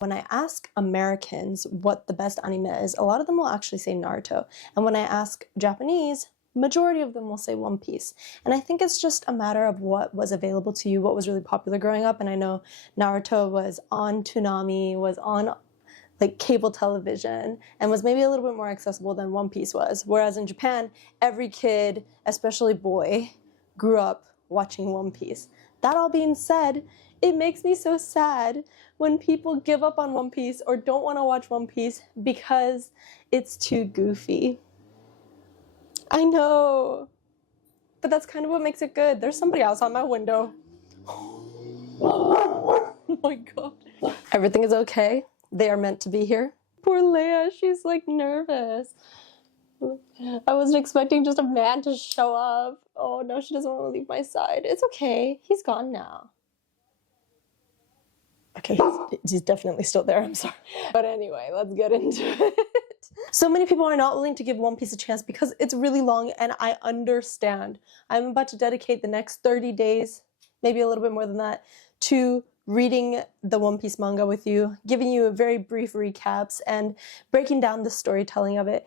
When I ask Americans what the best anime is, a lot of them will actually say Naruto. And when I ask Japanese, majority of them will say One Piece. And I think it's just a matter of what was available to you, what was really popular growing up. And I know Naruto was on Toonami, was on like cable television, and was maybe a little bit more accessible than One Piece was. Whereas in Japan, every kid, especially boy, grew up watching One Piece. That all being said, it makes me so sad when people give up on One Piece or don't want to watch One Piece because it's too goofy. I know, but that's kind of what makes it good. There's somebody else on my window. Oh my god. Everything is okay. They are meant to be here. Poor Leia, she's like nervous. I wasn't expecting just a man to show up. Oh no, she doesn't want to leave my side. It's okay, he's gone now. Okay, he's definitely still there, I'm sorry. But anyway, let's get into it. So many people are not willing to give One Piece a chance because it's really long, and I understand. I'm about to dedicate the next 30 days, maybe a little bit more than that, to reading the One Piece manga with you, giving you very brief recaps, and breaking down the storytelling of it.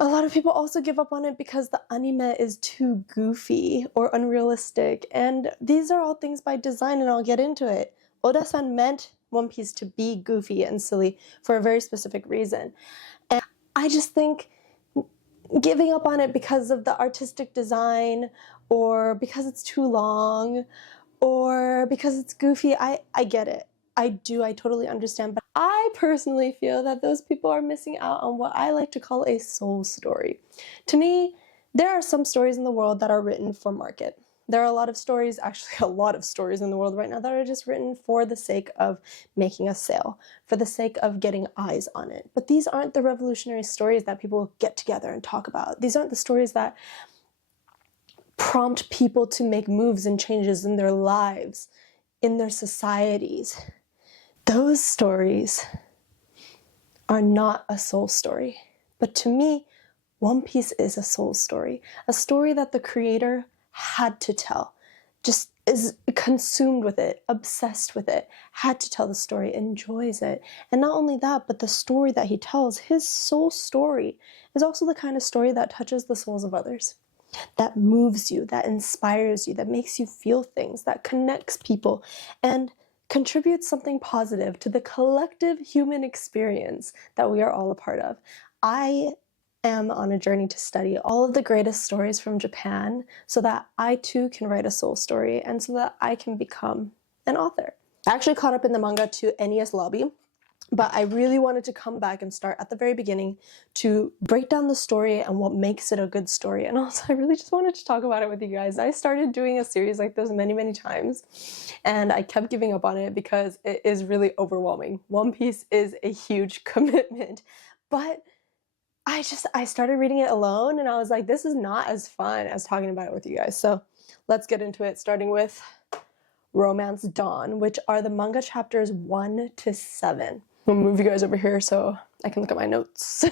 A lot of people also give up on it because the anime is too goofy or unrealistic, and these are all things by design, and I'll get into it. Oda-san meant One Piece to be goofy and silly for a very specific reason. And I just think giving up on it because of the artistic design, or because it's too long, or because it's goofy, I get it. I totally understand. But I personally feel that those people are missing out on what I like to call a soul story. To me, there are some stories in the world that are written for market. There are a lot of stories, actually a lot of stories in the world right now that are just written for the sake of making a sale, for the sake of getting eyes on it. But these aren't the revolutionary stories that people get together and talk about. These aren't the stories that prompt people to make moves and changes in their lives, in their societies. Those stories are not a soul story. But to me, One Piece is a soul story. A story that the creator had to tell, just is consumed with it, obsessed with it, had to tell the story, enjoys it. And not only that, but the story that he tells, his soul story, is also the kind of story that touches the souls of others, that moves you, that inspires you, that makes you feel things, that connects people, and contributes something positive to the collective human experience that we are all a part of. I am on a journey to study all of the greatest stories from Japan so that I too can write a soul story and so that I can become an author. I actually caught up in the manga to NES Lobby, but I really wanted to come back and start at the very beginning to break down the story and what makes it a good story. And also, I really just wanted to talk about it with you guys. I started doing a series like this many, many times, and I kept giving up on it because it is really overwhelming. One Piece is a huge commitment, but I started reading it alone, and I was like, this is not as fun as talking about it with you guys. So let's get into it, starting with Romance Dawn, which are the manga chapters 1 to 7. I'm gonna move you guys over here so I can look at my notes.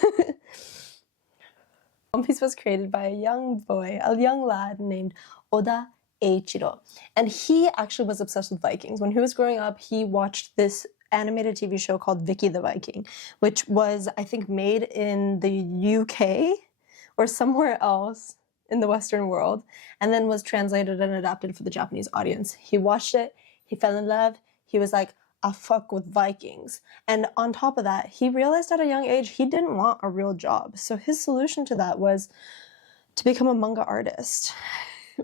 One Piece was created by a young lad named Oda Eiichiro. And he actually was obsessed with Vikings. When he was growing up, he watched this animated TV show called Vicky the Viking, which was, I think, made in the UK or somewhere else in the Western world, and then was translated and adapted for the Japanese audience. He watched it, he fell in love, he was like, I fuck with Vikings. And on top of that, he realized at a young age he didn't want a real job. So his solution to that was to become a manga artist,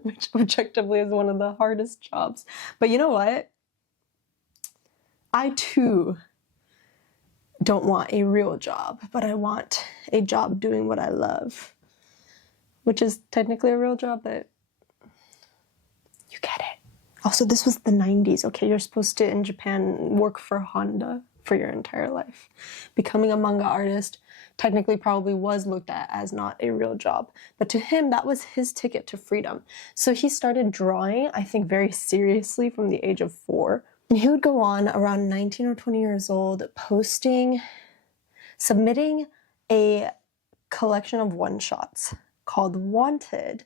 which objectively is one of the hardest jobs. But you know what? I too don't want a real job, but I want a job doing what I love, which is technically a real job, but you get it. Also, this was the 90s, okay? You're supposed to, in Japan, work for Honda for your entire life. Becoming a manga artist technically probably was looked at as not a real job, but to him, that was his ticket to freedom. So he started drawing, I think, very seriously from the age of 4. And he would go on around 19 or 20 years old, submitting a collection of one-shots called Wanted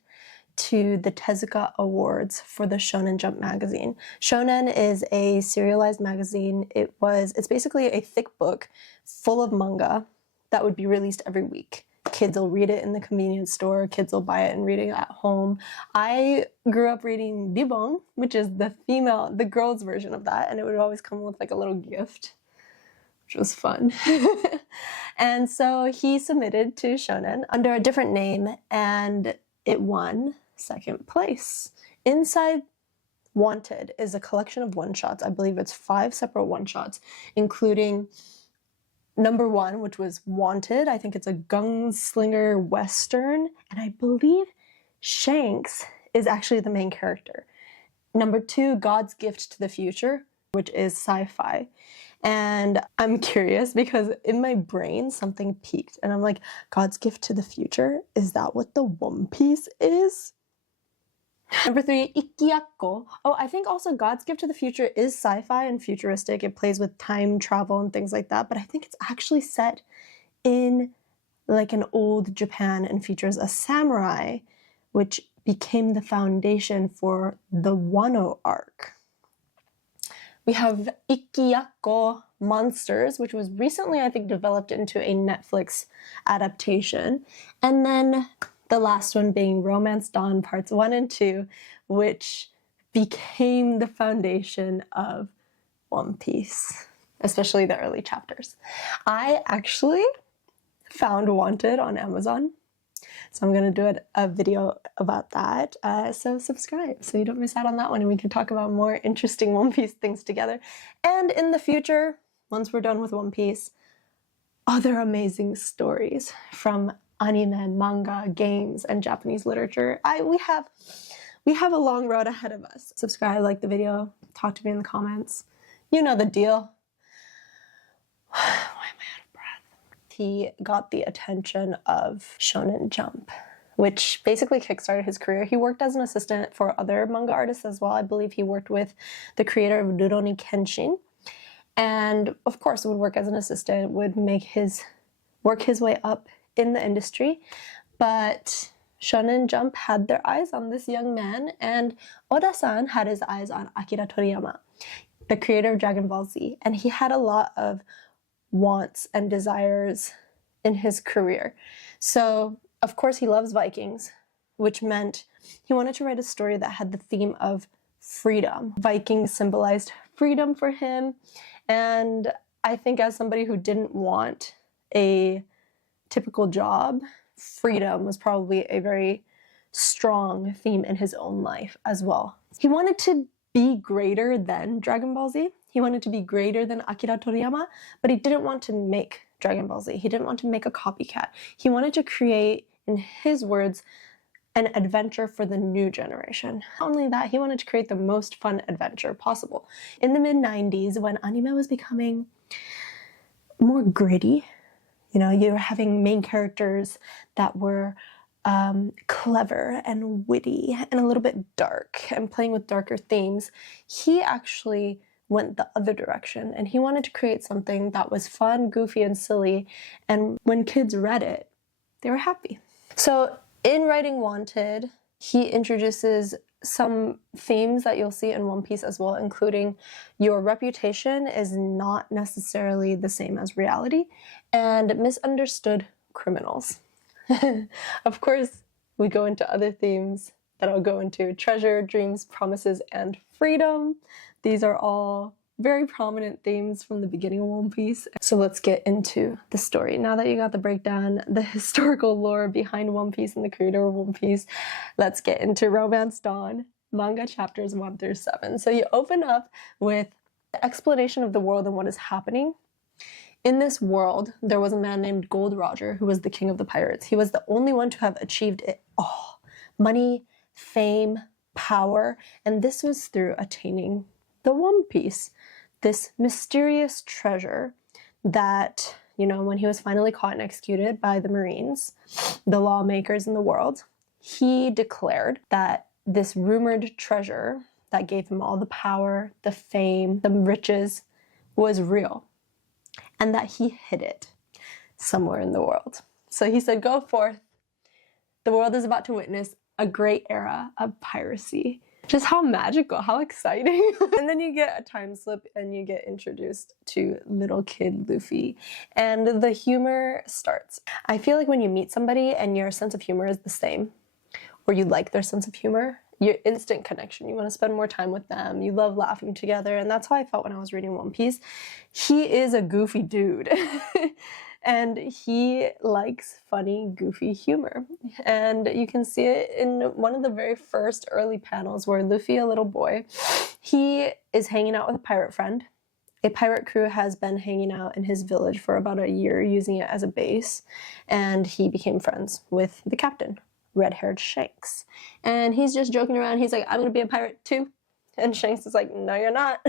to the Tezuka Awards for the Shonen Jump magazine. Shonen is a serialized magazine. It's basically a thick book full of manga that would be released every week. Kids will read it in the convenience store, kids will buy it and read it at home. I grew up reading Bibon, which is the girls' version of that, and it would always come with like a little gift, which was fun. And so he submitted to Shonen under a different name, and it won second place. Inside Wanted is a collection of one-shots. I believe it's 5 separate one-shots, including number 1, which was Wanted. I think it's a gunslinger western, and I believe Shanks is actually the main character. Number 2, God's Gift to the Future, which is sci-fi. And I'm curious because in my brain something peaked, and I'm like, God's Gift to the Future? Is that what the One Piece is? Number 3, Ikkiyakko. Oh, I think also God's Gift to the Future is sci-fi and futuristic. It plays with time travel and things like that, but I think it's actually set in like an old Japan and features a samurai, which became the foundation for the Wano arc. We have Ikkiyakko Monsters, which was recently, I think, developed into a Netflix adaptation. And then the last one being Romance Dawn Parts 1 and 2, which became the foundation of One Piece, especially the early chapters. I actually found Wanted on Amazon, so I'm going to do a video about that. So subscribe so you don't miss out on that one, and we can talk about more interesting One Piece things together. And in the future, once we're done with One Piece, other amazing stories from anime, manga, games, and Japanese literature. We have a long road ahead of us. Subscribe, like the video, talk to me in the comments. You know the deal. Why am I out of breath? He got the attention of Shonen Jump, which basically kickstarted his career. He worked as an assistant for other manga artists as well. I believe he worked with the creator of Rurouni Kenshin. And of course, would work as an assistant, would work his way up in the industry, but Shonen Jump had their eyes on this young man, and Oda-san had his eyes on Akira Toriyama, the creator of Dragon Ball Z, and he had a lot of wants and desires in his career. So, of course, he loves Vikings, which meant he wanted to write a story that had the theme of freedom. Vikings symbolized freedom for him, and I think as somebody who didn't want a typical job, freedom was probably a very strong theme in his own life as well. He wanted to be greater than Dragon Ball Z. He wanted to be greater than Akira Toriyama, but he didn't want to make Dragon Ball Z. He didn't want to make a copycat. He wanted to create, in his words, an adventure for the new generation. Not only that, he wanted to create the most fun adventure possible. In the mid-90s, when anime was becoming more gritty, you know, you were having main characters that were clever and witty and a little bit dark and playing with darker themes. He actually went the other direction, and he wanted to create something that was fun, goofy, and silly. And when kids read it, they were happy. So in writing Wanted, he introduces some themes that you'll see in One Piece as well, including your reputation is not necessarily the same as reality, and misunderstood criminals. Of course, we go into other themes that I'll go into: treasure, dreams, promises, and freedom. These are all very prominent themes from the beginning of One Piece. So let's get into the story. Now that you got the breakdown, the historical lore behind One Piece and the creator of One Piece, let's get into Romance Dawn, manga chapters 1 through 7. So you open up with the explanation of the world and what is happening. In this world, there was a man named Gold Roger who was the king of the pirates. He was the only one to have achieved it all: money, fame, power, and this was through attaining the One Piece, this mysterious treasure that, you know, when he was finally caught and executed by the Marines, the lawmakers in the world, he declared that this rumored treasure that gave him all the power, the fame, the riches was real, and that he hid it somewhere in the world. So he said, "Go forth. The world is about to witness a great era of piracy. Just how magical, how exciting. And then you get a time slip and you get introduced to little kid Luffy. And the humor starts. I feel like when you meet somebody and your sense of humor is the same, or you like their sense of humor, your instant connection. You want to spend more time with them. You love laughing together. And that's how I felt when I was reading One Piece. He is a goofy dude. And he likes funny, goofy humor. And you can see it in one of the very first early panels where Luffy, a little boy, he is hanging out with a pirate friend. A pirate crew has been hanging out in his village for about a year, using it as a base. And he became friends with the captain, red-haired Shanks. And he's just joking around. He's like, I'm gonna be a pirate too. And Shanks is like, no, you're not.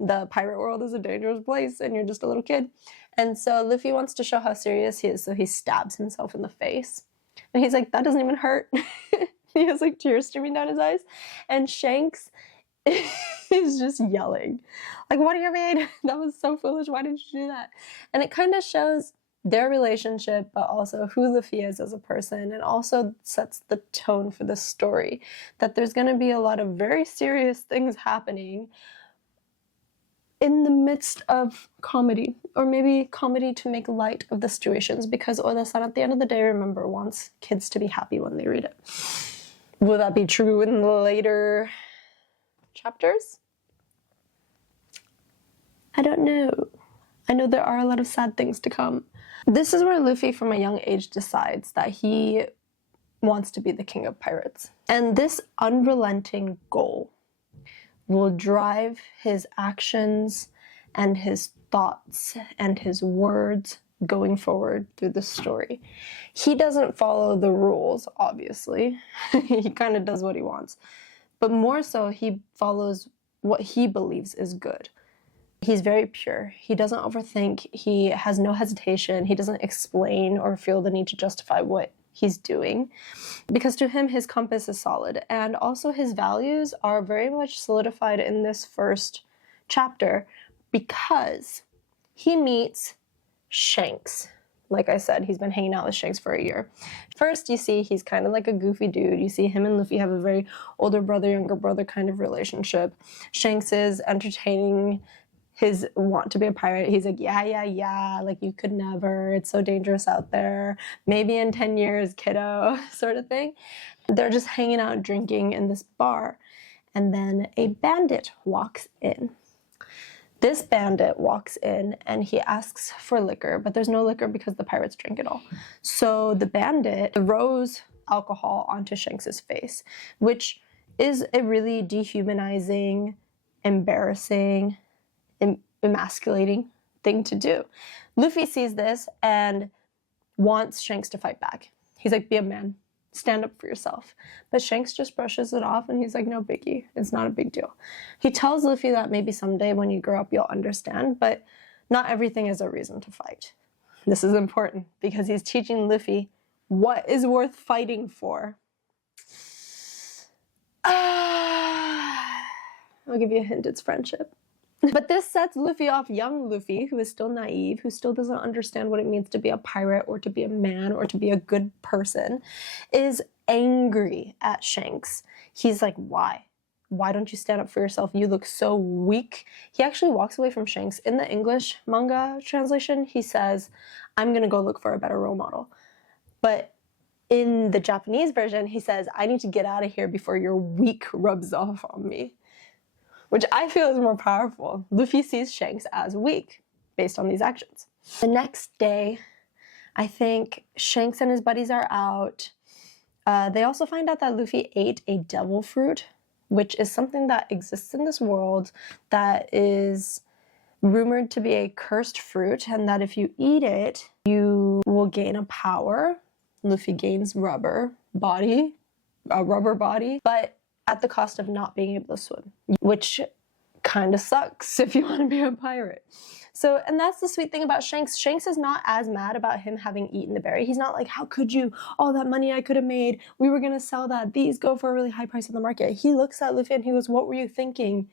The pirate world is a dangerous place and you're just a little kid. And so Luffy wants to show how serious he is, so he stabs himself in the face. And he's like, that doesn't even hurt. He has like tears streaming down his eyes. And Shanks is just yelling. Like, what do you mean? That was so foolish. Why did you do that? And it kind of shows their relationship, but also who Luffy is as a person, and also sets the tone for the story. That there's going to be a lot of very serious things happening in the midst of comedy, or maybe comedy to make light of the situations, because Oda-san at the end of the day, remember, wants kids to be happy when they read it. Will that be true in the later chapters? I don't know. I know there are a lot of sad things to come. This is where Luffy from a young age decides that he wants to be the king of pirates. And this unrelenting goal will drive his actions and his thoughts and his words going forward through the story. He doesn't follow the rules, obviously. He kind of does what he wants. But more so, he follows what he believes is good. He's very pure. He doesn't overthink. He has no hesitation. He doesn't explain or feel the need to justify what he's doing, because to him his compass is solid, and also his values are very much solidified in this first chapter because he meets Shanks. Like I said, he's been hanging out with Shanks for a year. First, you see he's kind of like a goofy dude. You see him and Luffy have a very older brother, younger brother kind of relationship. Shanks is entertaining his want to be a pirate. He's like, yeah, like you could never, it's so dangerous out there. Maybe in 10 years, kiddo, sort of thing. They're just hanging out drinking in this bar. And then a bandit walks in. This bandit walks in and he asks for liquor, but there's no liquor because the pirates drink it all. So the bandit throws alcohol onto Shanks's face, which is a really dehumanizing, embarrassing, emasculating thing to do. Luffy sees this and wants Shanks to fight back. He's like, be a man, stand up for yourself. But Shanks just brushes it off and he's like, no biggie, it's not a big deal. He tells Luffy that maybe someday when you grow up you'll understand, but not everything is a reason to fight. This is important because he's teaching Luffy what is worth fighting for. I'll give you a hint, it's friendship. But this sets Luffy off, young Luffy, who is still naive, who still doesn't understand what it means to be a pirate or to be a man or to be a good person, is angry at Shanks. He's like, why? Why don't you stand up for yourself? You look so weak. He actually walks away from Shanks. In the English manga translation, he says, I'm gonna go look for a better role model. But in the Japanese version, he says, I need to get out of here before your weak rubs off on me. Which I feel is more powerful. Luffy sees Shanks as weak based on these actions. The next day, I think Shanks and his buddies are out. They also find out that Luffy ate a devil fruit, which is something that exists in this world that is rumored to be a cursed fruit, and that if you eat it, you will gain a power. Luffy gains a rubber body, but at the cost of not being able to swim, which kind of sucks if you want to be a pirate. So, and that's the sweet thing about Shanks. Shanks is not as mad about him having eaten the berry. He's not like, how could you? All that money I could have made. We were going to sell that. These go for a really high price in the market. He looks at Luffy and he goes, what were you thinking?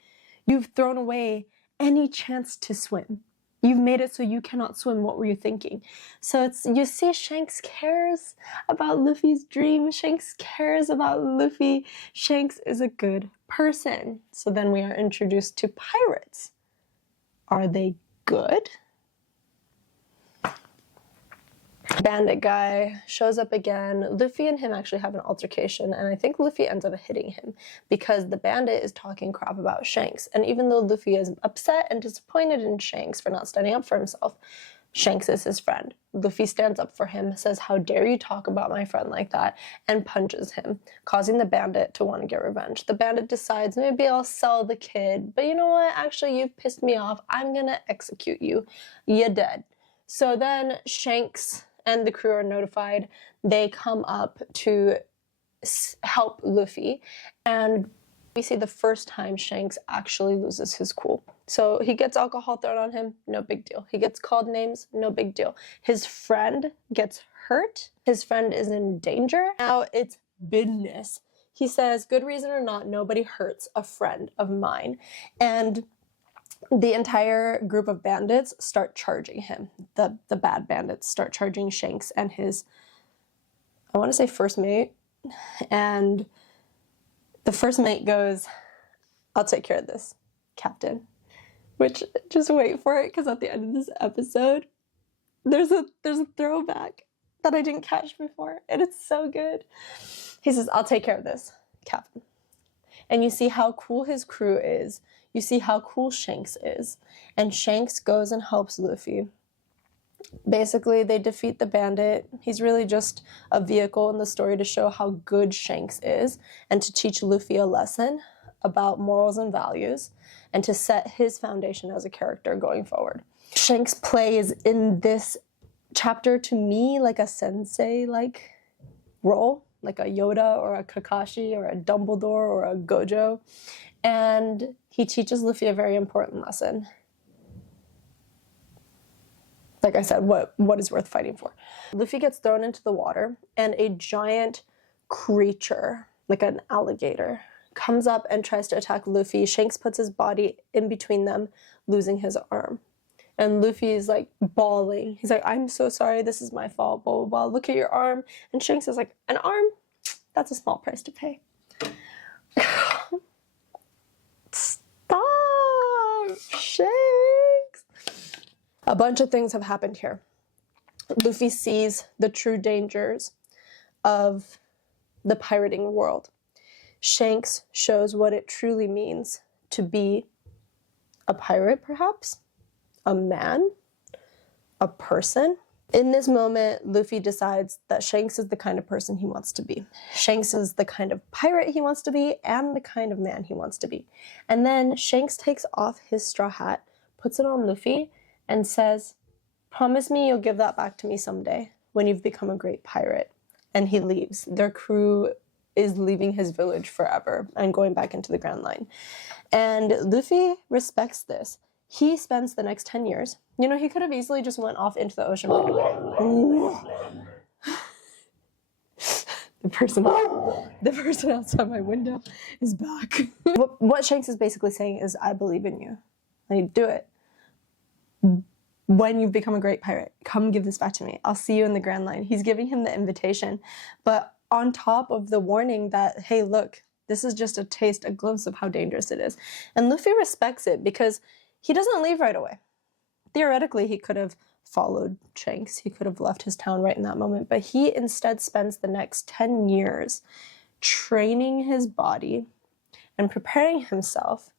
You've thrown away any chance to swim. You've made it so you cannot swim. What were you thinking? So you see Shanks cares about Luffy's dream. Shanks cares about Luffy. Shanks is a good person. So then we are introduced to pirates. Are they good? Bandit guy shows up again. Luffy and him actually have an altercation, and I think Luffy ends up hitting him because the bandit is talking crap about Shanks. And even though Luffy is upset and disappointed in Shanks for not standing up for himself, Shanks is his friend. Luffy stands up for him, says, "How dare you talk about my friend like that," and punches him, causing the bandit to want to get revenge. The bandit decides, maybe I'll sell the kid, but you know what? Actually, you've pissed me off. I'm gonna execute you. You're dead. So then Shanks and the crew are notified. They come up to help Luffy, and we see the first time Shanks actually loses his cool. So he gets alcohol thrown on him, no big deal. He gets called names, no big deal. His friend gets hurt. His friend is in danger. Now it's business. He says, good reason or not, nobody hurts a friend of mine. And the entire group of bandits start charging him. The bad bandits start charging Shanks and his, I want to say first mate. And the first mate goes, "I'll take care of this, Captain." Which, just wait for it, because at the end of this episode, there's a throwback that I didn't catch before, and it's so good. He says, "I'll take care of this, Captain." And you see how cool his crew is. You see how cool Shanks is. And Shanks goes and helps Luffy. Basically, they defeat the bandit. He's really just a vehicle in the story to show how good Shanks is and to teach Luffy a lesson about morals and values and to set his foundation as a character going forward. Shanks plays in this chapter, to me, like a sensei-like role, like a Yoda or a Kakashi or a Dumbledore or a Gojo. And he teaches Luffy a very important lesson. Like I said, what is worth fighting for? Luffy gets thrown into the water, and a giant creature, like an alligator, comes up and tries to attack Luffy. Shanks puts his body in between them, losing his arm. And Luffy is like bawling. He's like, "I'm so sorry, this is my fault, blah, blah, blah. Look at your arm." And Shanks is like, "An arm? That's a small price to pay." Stop, Shanks. A bunch of things have happened here. Luffy sees the true dangers of the pirating world. Shanks shows what it truly means to be a pirate, perhaps, a man, a person. In this moment, Luffy decides that Shanks is the kind of person he wants to be. Shanks is the kind of pirate he wants to be and the kind of man he wants to be. And then Shanks takes off his straw hat, puts it on Luffy, and says, "Promise me you'll give that back to me someday when you've become a great pirate." And he leaves. Their crew is leaving his village forever and going back into the Grand Line. And Luffy respects this. He spends the next 10 years. You know, he could have easily just went off into the ocean right away. The person outside my window is back. What Shanks is basically saying is, I believe in you. Like, do it. When you've become a great pirate, come give this back to me. I'll see you in the Grand Line. He's giving him the invitation. But on top of the warning that, hey, look, this is just a taste, a glimpse of how dangerous it is. And Luffy respects it because he doesn't leave right away. Theoretically, he could have followed Shanks. He could have left his town right in that moment. But he instead spends the next 10 years training his body and preparing himself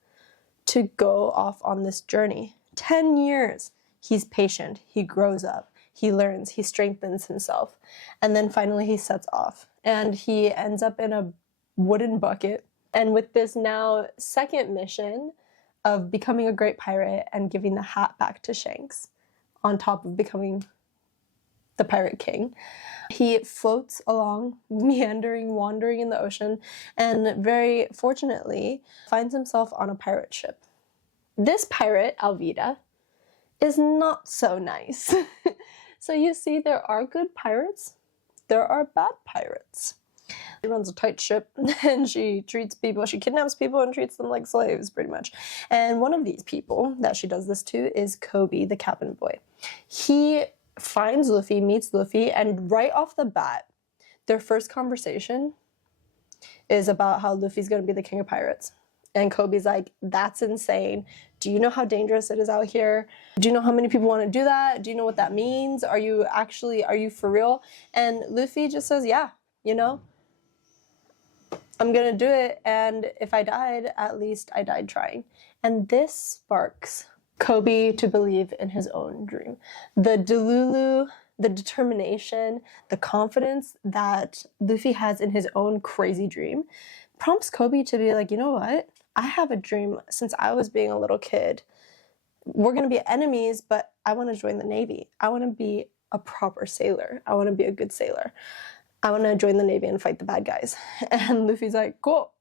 to go off on this journey. 10 years. He's patient. He grows up. He learns. He strengthens himself. And then finally he sets off. And he ends up in a wooden bucket. And with this now second mission of becoming a great pirate and giving the hat back to Shanks, on top of becoming the Pirate King, he floats along, meandering, wandering in the ocean, and very fortunately finds himself on a pirate ship. This pirate, Alvida, is not so nice. So you see, there are good pirates, there are bad pirates. She runs a tight ship and she treats people, she kidnaps people and treats them like slaves, pretty much. And one of these people that she does this to is Kobe, the cabin boy. He finds Luffy, meets Luffy, and right off the bat, their first conversation is about how Luffy's gonna be the king of pirates. And Kobe's like, that's insane. Do you know how dangerous it is out here? Do you know how many people want to do that? Do you know what that means? Are you for real? And Luffy just says, yeah, you know, I'm gonna do it. And if I died, at least I died trying. And this sparks Kobe to believe in his own dream. The delulu, the determination, the confidence that Luffy has in his own crazy dream prompts Kobe to be like, you know what? I have a dream since I was being a little kid. We're going to be enemies, but I want to join the Navy. I want to be a proper sailor. I want to be a good sailor. I want to join the Navy and fight the bad guys. And Luffy's like, cool.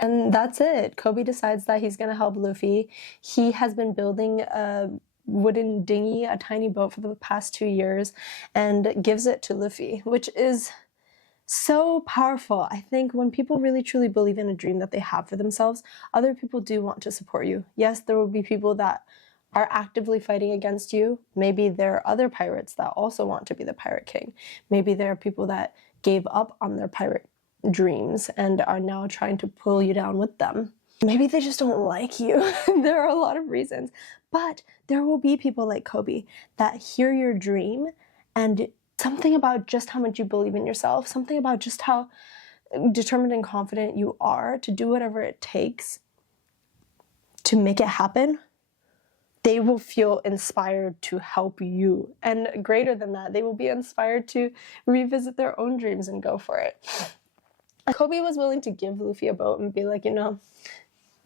And that's it. Kobe decides that he's going to help Luffy. He has been building a wooden dinghy, a tiny boat, for the past 2 years, and gives it to Luffy, which is so powerful. I think when people really truly believe in a dream that they have for themselves, other people do want to support you. Yes, there will be people that are actively fighting against you. Maybe there are other pirates that also want to be the pirate king. Maybe there are people that gave up on their pirate dreams and are now trying to pull you down with them. Maybe they just don't like you. There are a lot of reasons. But there will be people like Kobe that hear your dream, and something about just how much you believe in yourself, something about just how determined and confident you are to do whatever it takes to make it happen, they will feel inspired to help you. And greater than that, they will be inspired to revisit their own dreams and go for it. Kobe was willing to give Luffy a boat and be like, you know,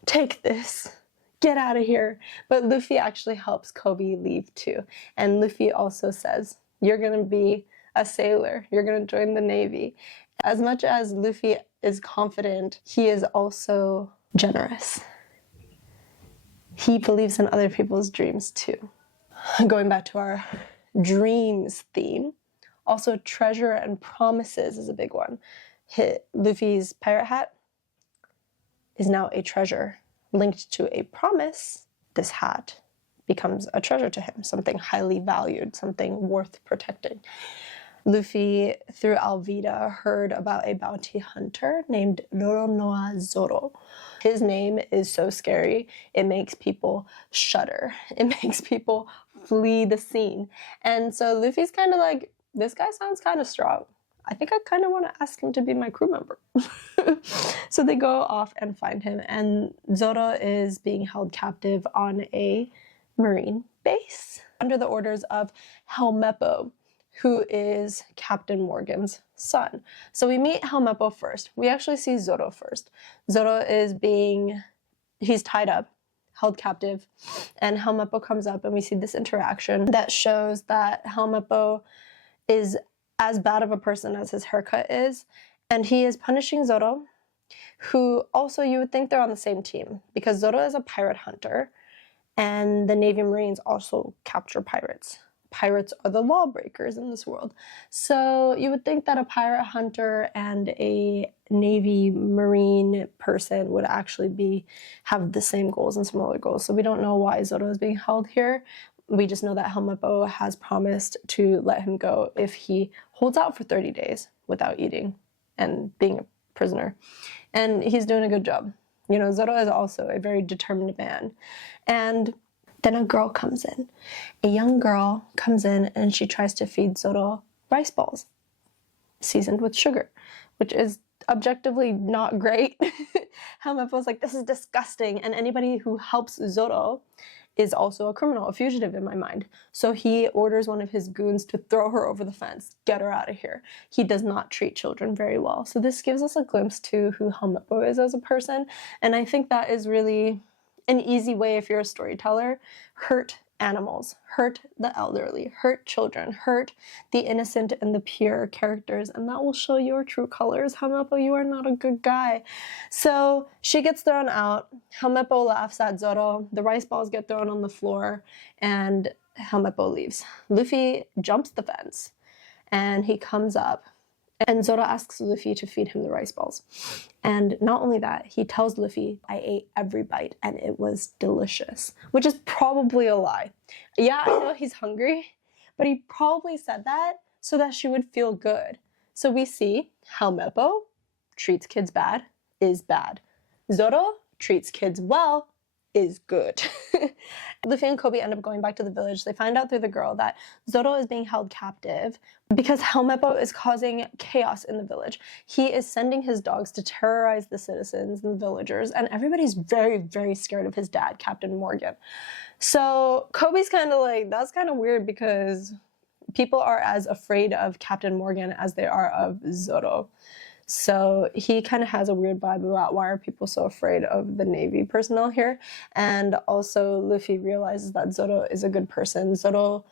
take this, get out of here. But Luffy actually helps Kobe leave too. And Luffy also says, you're going to be a sailor. You're going to join the Navy. As much as Luffy is confident, he is also generous. He believes in other people's dreams too. Going back to our dreams theme, also treasure and promises is a big one. Luffy's pirate hat is now a treasure linked to a promise. This hat becomes a treasure to him, something highly valued, something worth protecting. Luffy, through Alvida, heard about a bounty hunter named Roronoa Zoro. His name is so scary, it makes people shudder. It makes people flee the scene. And so Luffy's kind of like, this guy sounds kind of strong. I think I kind of want to ask him to be my crew member. So they go off and find him, and Zoro is being held captive on a marine base under the orders of Helmeppo, who is Captain Morgan's son. So we meet Helmeppo first. We actually see Zoro first. Zoro is he's tied up, held captive, and Helmeppo comes up, and we see this interaction that shows that Helmeppo is as bad of a person as his haircut is, and he is punishing Zoro, who also you would think they're on the same team, because Zoro is a pirate hunter, and the Navy Marines also capture pirates. Pirates are the lawbreakers in this world. So you would think that a pirate hunter and a Navy Marine person would actually have the same goals and similar goals. So we don't know why Zoro is being held here. We just know that Helmeppo has promised to let him go if he holds out for 30 days without eating and being a prisoner. And he's doing a good job. You know, Zoro is also a very determined man. And then a girl comes in. A young girl comes in and she tries to feed Zoro rice balls seasoned with sugar, which is objectively not great. Helmeppo's like, this is disgusting. And anybody who helps Zoro is also a criminal, a fugitive in my mind. So he orders one of his goons to throw her over the fence, get her out of here. He does not treat children very well. So this gives us a glimpse to who Helmeppo is as a person. And I think that is really an easy way, if you're a storyteller, hurt animals, hurt the elderly, hurt children, hurt the innocent and the pure characters, and that will show your true colors. Helmeppo, you are not a good guy. So she gets thrown out. Helmeppo laughs at Zoro. The rice balls get thrown on the floor, and Helmeppo leaves. Luffy jumps the fence, and he comes up, And Zoro asks Luffy to feed him the rice balls. And not only that, he tells Luffy, I ate every bite and it was delicious, which is probably a lie. Yeah, I know he's hungry, but he probably said that so that she would feel good. So we see how Meppo treats kids bad is bad. Zoro treats kids well is good. Luffy and Kobe end up going back to the village. They find out through the girl that Zoro is being held captive because Helmeppo is causing chaos in the village. He is sending his dogs to terrorize the citizens and the villagers, and everybody's very, very scared of his dad, Captain Morgan. So Kobe's kind of like, that's kind of weird because people are as afraid of Captain Morgan as they are of Zoro. So he kind of has a weird vibe about why are people so afraid of the Navy personnel here. And also Luffy realizes that Zoro is a good person. Zoro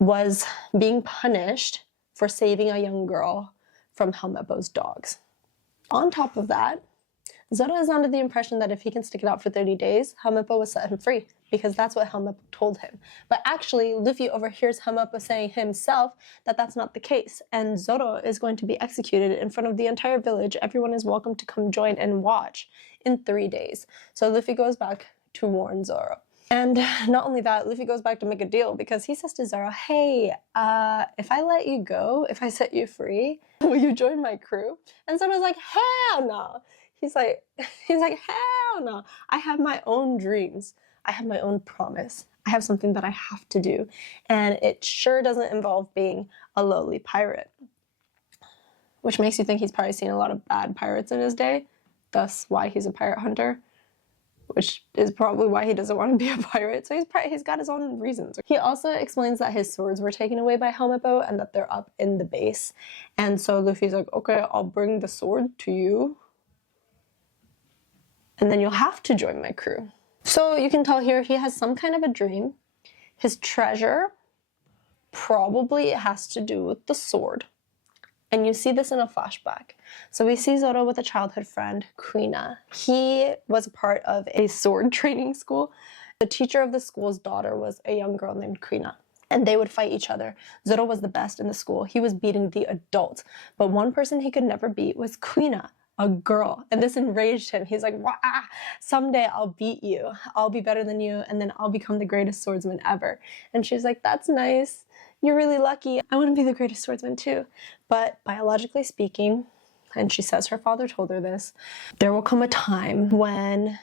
was being punished for saving a young girl from Helmeppo's dogs. On top of that, Zoro is under the impression that if he can stick it out for 30 days, Helmeppo will set him free, because that's what Helmeppo told him. But actually, Luffy overhears Helmeppo saying himself that that's not the case, and Zoro is going to be executed in front of the entire village. Everyone is welcome to come join and watch in 3 days. So Luffy goes back to warn Zoro. And not only that, Luffy goes back to make a deal because he says to Zoro, hey, if I let you go, if I set you free, will you join my crew? And Zoro's like, hell no. He's like, hell no. I have my own dreams. I have my own promise. I have something that I have to do. And it sure doesn't involve being a lowly pirate. Which makes you think he's probably seen a lot of bad pirates in his day. Thus why he's a pirate hunter. Which is probably why he doesn't want to be a pirate. So he's got his own reasons. He also explains that his swords were taken away by Helmeppo and that they're up in the base. And so Luffy's like, okay, I'll bring the sword to you. And then you'll have to join my crew. So you can tell here he has some kind of a dream. His treasure probably has to do with the sword. And you see this in a flashback. So we see Zoro with a childhood friend, Kuina. He was a part of a sword training school. The teacher of the school's daughter was a young girl named Kuina. And they would fight each other. Zoro was the best in the school. He was beating the adults. But one person he could never beat was Kuina, a girl. And this enraged him. He's like, wah, someday I'll beat you. I'll be better than you. And then I'll become the greatest swordsman ever. And she's like, that's nice. You're really lucky. I want to be the greatest swordsman too. But biologically speaking, and she says her father told her this, there will come a time when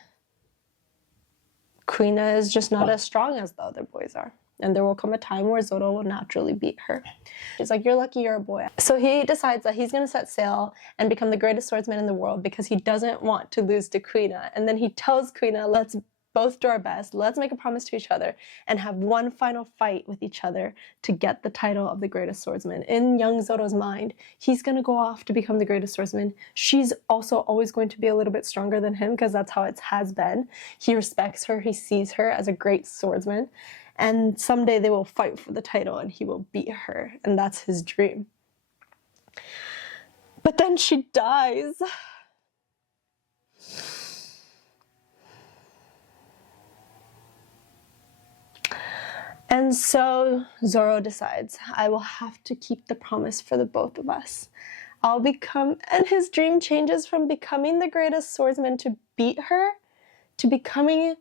Kuina is just not as strong as the other boys are. And there will come a time where Zoro will naturally beat her. She's like, you're lucky you're a boy. So he decides that he's going to set sail and become the greatest swordsman in the world because he doesn't want to lose to Kuina. And then he tells Kuina, let's both do our best. Let's make a promise to each other and have one final fight with each other to get the title of the greatest swordsman. In young Zoro's mind, he's going to go off to become the greatest swordsman. She's also always going to be a little bit stronger than him because that's how it has been. He respects her. He sees her as a great swordsman. And someday they will fight for the title and he will beat her. And that's his dream. But then she dies. And so Zoro decides, I will have to keep the promise for the both of us. I'll become, and his dream changes from becoming the greatest swordsman to beat her, to becoming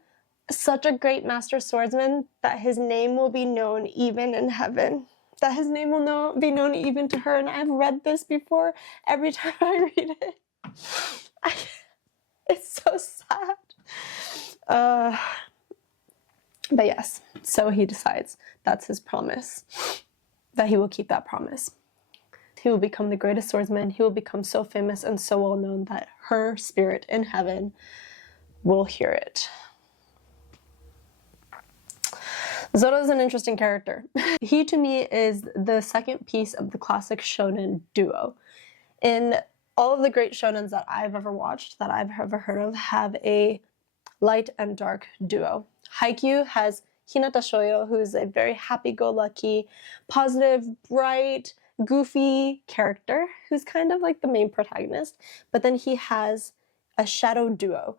such a great master swordsman that his name will be known even in heaven. That his name will be known even to her. And I've read this before. Every time I read it, it's so sad. But yes, so he decides that's his promise, that he will keep that promise. He will become the greatest swordsman. He will become so famous and so well known that her spirit in heaven will hear it. Zoro is an interesting character. He, to me, is the second piece of the classic shonen duo. In all of the great shonens that I've ever watched, that I've ever heard of, have a light and dark duo. Haikyuu has Hinata Shoyo, who's a very happy-go-lucky, positive, bright, goofy character, who's kind of like the main protagonist. But then he has a shadow duo,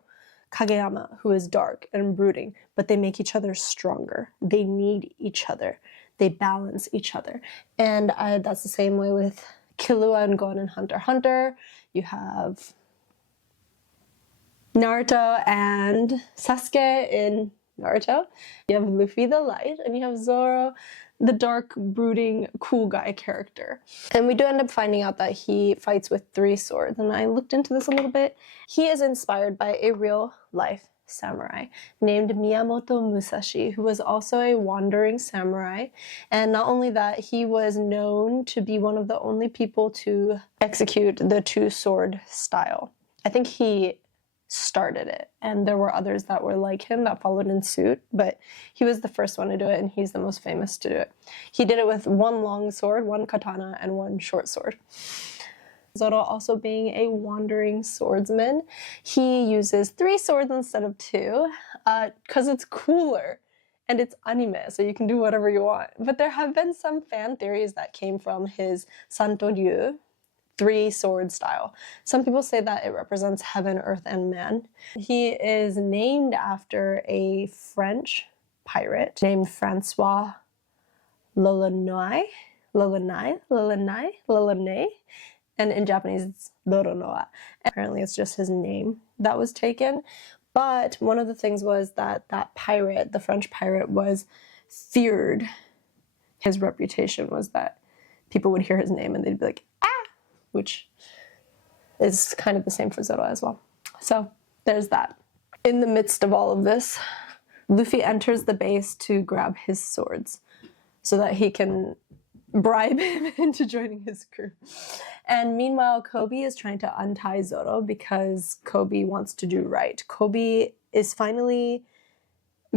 Kageyama, who is dark and brooding, but they make each other stronger. They need each other. They balance each other. And that's the same way with Killua and Gon in Hunter x Hunter. You have Naruto and Sasuke in Naruto. You have Luffy the light, and you have Zoro, the dark, brooding, cool guy character. And we do end up finding out that he fights with 3 swords, and I looked into this a little bit. He is inspired by a real-life samurai named Miyamoto Musashi, who was also a wandering samurai. And not only that, he was known to be one of the only people to execute the 2-sword style. I think he started it, and there were others that were like him that followed in suit, but he was the first one to do it, and he's the most famous to do it. He did it with 1 long sword, 1 katana, and 1 short sword. Zoro, also being a wandering swordsman, he uses 3 swords instead of 2 because it's cooler and it's anime, so you can do whatever you want. But there have been some fan theories that came from his Santo Ryu 3-sword style. Some people say that it represents heaven, earth, and man. He is named after a French pirate named Francois Lolonois, and in Japanese it's Roronoa. Apparently it's just his name that was taken. But one of the things was that that pirate, the French pirate, was feared. His reputation was that people would hear his name and they'd be like, ah! Which is kind of the same for Zoro as well. So there's that. In the midst of all of this, Luffy enters the base to grab his swords so that he can bribe him into joining his crew. And meanwhile, Kobe is trying to untie Zoro because Kobe wants to do right. Kobe is finally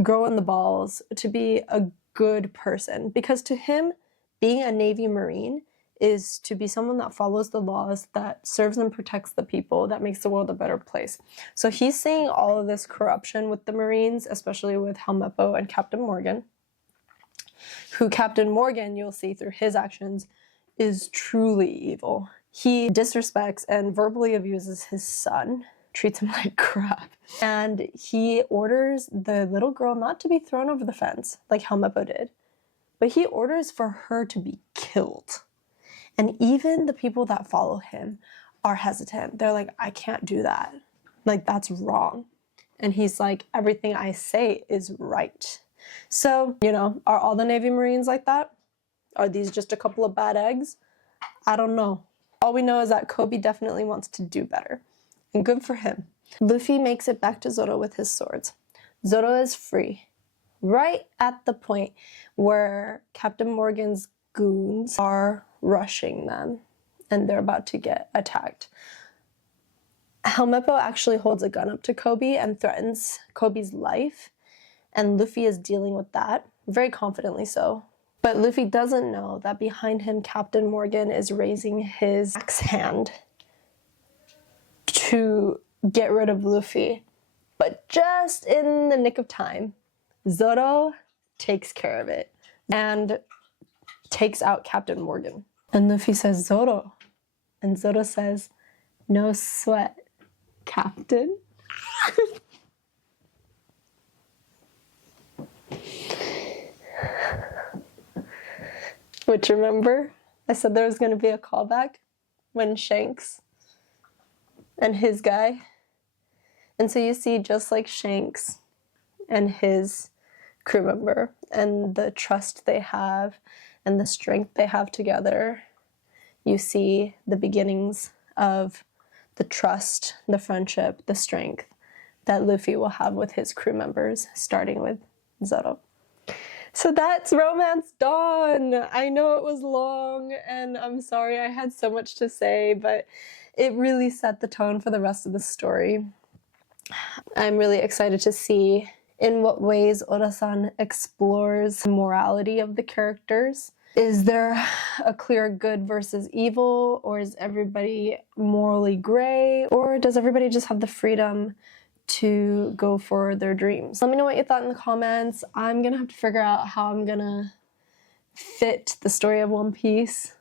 growing the balls to be a good person, because to him, being a Navy Marine is to be someone that follows the laws, that serves and protects the people, that makes the world a better place. So he's seeing all of this corruption with the Marines, especially with Helmeppo and Captain Morgan, who Captain Morgan, you'll see through his actions, is truly evil. He disrespects and verbally abuses his son, treats him like crap, and he orders the little girl not to be thrown over the fence like Helmeppo did, but he orders for her to be killed. And even the people that follow him are hesitant. They're like, I can't do that. Like, that's wrong. And he's like, everything I say is right. So, you know, are all the Navy Marines like that? Are these just a couple of bad eggs? I don't know. All we know is that Kobe definitely wants to do better. And good for him. Luffy makes it back to Zoro with his swords. Zoro is free. Right at the point where Captain Morgan's goons are rushing them and they're about to get attacked. Helmeppo actually holds a gun up to Kobe and threatens Kobe's life, and Luffy is dealing with that, very confidently so. But Luffy doesn't know that behind him, Captain Morgan is raising his axe hand to get rid of Luffy. But just in the nick of time, Zoro takes care of it and takes out Captain Morgan. And Luffy says, Zoro. And Zoro says, no sweat, Captain. Which, remember, I said there was going to be a callback when Shanks and his guy. And so you see, just like Shanks and his crew member and the trust they have and the strength they have together, you see the beginnings of the trust, the friendship, the strength that Luffy will have with his crew members, starting with Zoro. So that's Romance Dawn. I know it was long, and I'm sorry I had so much to say, but it really set the tone for the rest of the story. I'm really excited to see in what ways Oda-san explores the morality of the characters. Is there a clear good versus evil, or is everybody morally gray, or does everybody just have the freedom to go for their dreams? Let me know what you thought in the comments. I'm gonna have to figure out how I'm gonna fit the story of One Piece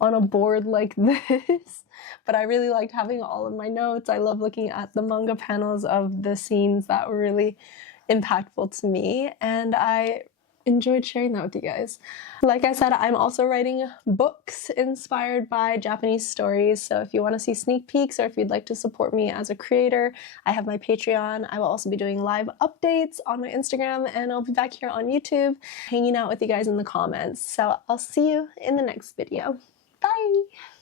on a board like this, but I really liked having all of my notes. I love looking at the manga panels of the scenes that were really impactful to me, and I enjoyed sharing that with you guys. Like I said, I'm also writing books inspired by Japanese stories, so if you want to see sneak peeks or if you'd like to support me as a creator, I have my Patreon. I will also be doing live updates on my Instagram, and I'll be back here on YouTube hanging out with you guys in the comments. So I'll see you in the next video. Bye!